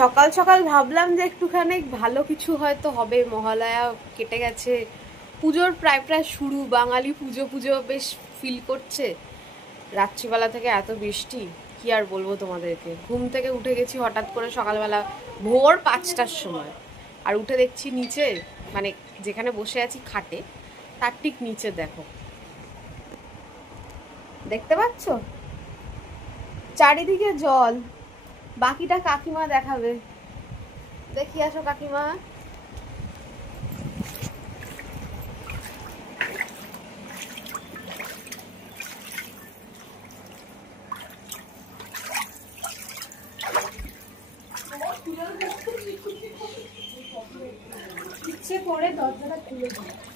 সকাল সকাল ভাবলাম যে একটুখানি ভালো কিছু হয়তো হবে, মহালয়া কেটে গেছে, পুজোর প্রায় প্রায় শুরু, বাঙালি পুজো পুজো বেশ ফিল করছে। রাত্রিবেলা থেকে এত বৃষ্টি, কি আর বলবো তোমাদেরকে। ঘুম থেকে উঠে গেছি হঠাৎ করে সকালবেলা ভোর 5টার সময়, আর উঠে দেখছি নিচে, মানে যেখানে বসে আছি খাটে তার ঠিক নিচে দেখো, দেখতে পাচ্ছ চারিদিকে জল। বাকিটা কাকিমা দেখাবে, দেখি আসো কাকিমা। ইচ্ছে করে দরজাটা খুলে দিই।